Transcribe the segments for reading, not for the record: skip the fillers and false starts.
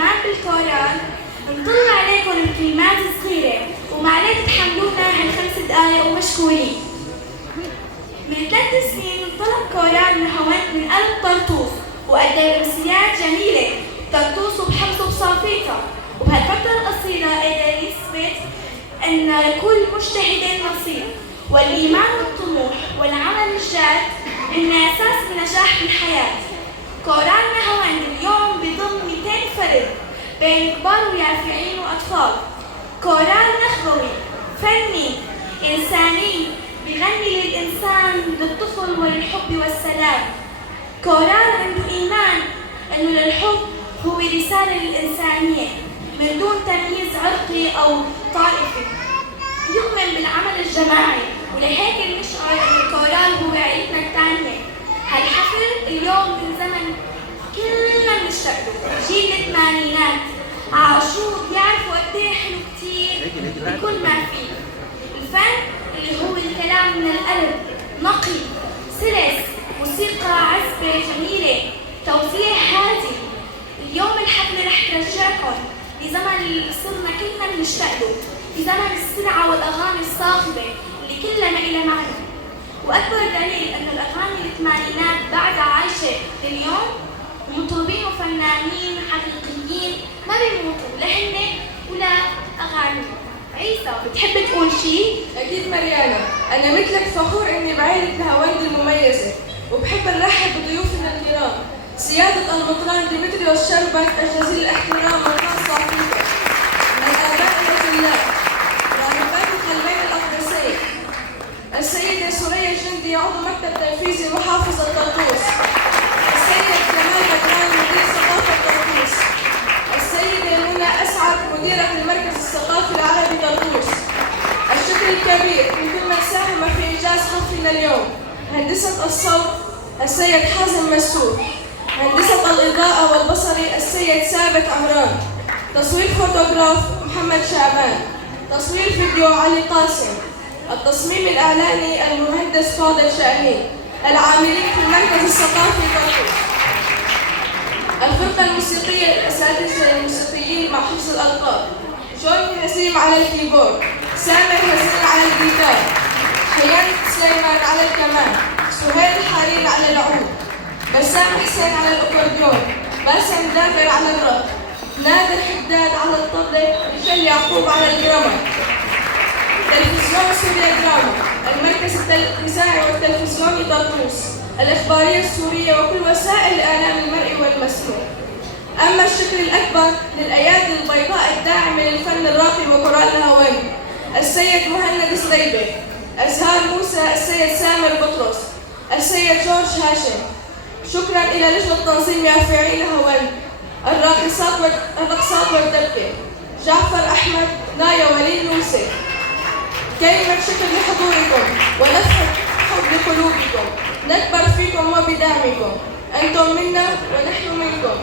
كمان بالكورال نطل عليكم الكلمات الصغيرة وما عليك تحملونا هال5 دقايق ومشكورين. من 3 سنين انطلق كورال نهاوند من قلب طرطوس وقدم رمسيات جميلة طرطوس وبحفظه بصافيتها، وبهالفترة القصيرة قدر يثبت أن لكل مجتهد نصيب، والإيمان والطموح والعمل الجاد هن أساس النجاح بالحياة. كورال نهاوند اليوم بضم 200 فرد بين كبار ويافعين وأطفال. كورال نخبوي فني إنساني بغني للإنسان للطفل وللحب والسلام. كورال عنده إيمان أنه للحب هو رسالة للإنسانية من دون تمييز عرقي أو طائفي. يؤمن بالعمل الجماعي ولهيك بنشعر أن الكورال هو عيلتنا الثانية. هالحفل اليوم من زمن كلنا بنشتاق له، جيل الثمانينات عاشور بيعرفوا قد ايه حلو كتير بكل ما فيه. الفن اللي هو الكلام من القلب نقي سلس، موسيقى عذبة جميلة، توزيع هادي. اليوم الحفلة رح ترجعكم لزمن اللي صرنا كلنا بنشتاق له، لزمن السرعة والأغاني الصاخبة اللي كلها ما إلها معنى. وأكبر دليل أنه الأغاني الثمانينات بعدها عايشة لليوم، ومطربين وفنانين حقيقيين ما بيموتوا لا هن ولا أغاني. عيسى بتحب تقول شيء؟ أكيد مريانا، أنا مثلك فخور إني بعائلة نهاوند المميزة، وبحب نرحب بضيوفنا الكرام سيادة المطران ديمتريوس شربك الجزيل الاحترام والخاصة فيك من الآباء الأجلاء راهبات القلبين الأقدسين السيدة سوريا الجندي عضو مكتب تنفيذي محافظة طرطوس، السيد جمال بدران مدير ثقافة طرطوس، السيدة منى أسعد مديرة المركز الثقافي العربي طرطوس. الشكر الكبير لكل من ساهم في إنجاز حفلنا اليوم: هندسة الصوت السيد حازم مسعود، هندسة الإضاءة والبصري السيد ثابت عمران، تصوير فوتوغراف محمد شعبان، تصوير فيديو علي قاسم، التصميم الإعلاني المهندس فاضل شاهين، العاملين في المركز الثقافي طرطوس، الفرقة الموسيقية الأساتذة الموسيقيين مع حفظ الألقاب: جوني هزيم على الكيبورد، سامر هزيم على الجيتار، حيان سليمان على الكمان، سهيل حرير على العود، بسام حسين على الأكورديون، باسم دافر على الرق، نادر حداد على الطبلة، ميشيل يعقوب على الدراما. تلفزيون سوريا دراما، المركز الإذاعي والتلفزيوني طرطوس، الإخبارية السورية وكل وسائل الإعلام المرئي والمسموع. أما الشكر الأكبر للأيادي البيضاء الداعمة للفن الراقي وكورال نهاوند: السيد مهند صليبي، أزهار موسى، السيد سامر بطرس، السيد جورج هاشم. شكرا إلى لجنة تنظيم يافعي نهاوند، الرقصات والدبكة: جعفر أحمد، نايا وليد يوسف. كلمة شكر لحضوركم ونفحة حب لقلوبكم، نكبر فيكم وبدعمكم، أنتم منا ونحن منكم،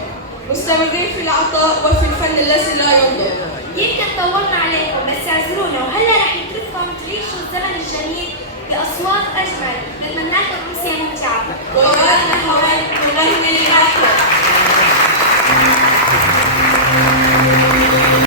مستمرين في العطاء وفي الفن الذي لا ينضب. يمكن طولنا عليكم بس اعذرونا، وهلا رح نترككم تعيشوا الزمن الجميل بأصوات أجمل. نتمنى لكم أمسية ممتعة. كورال نهاوند تغني للأحلام.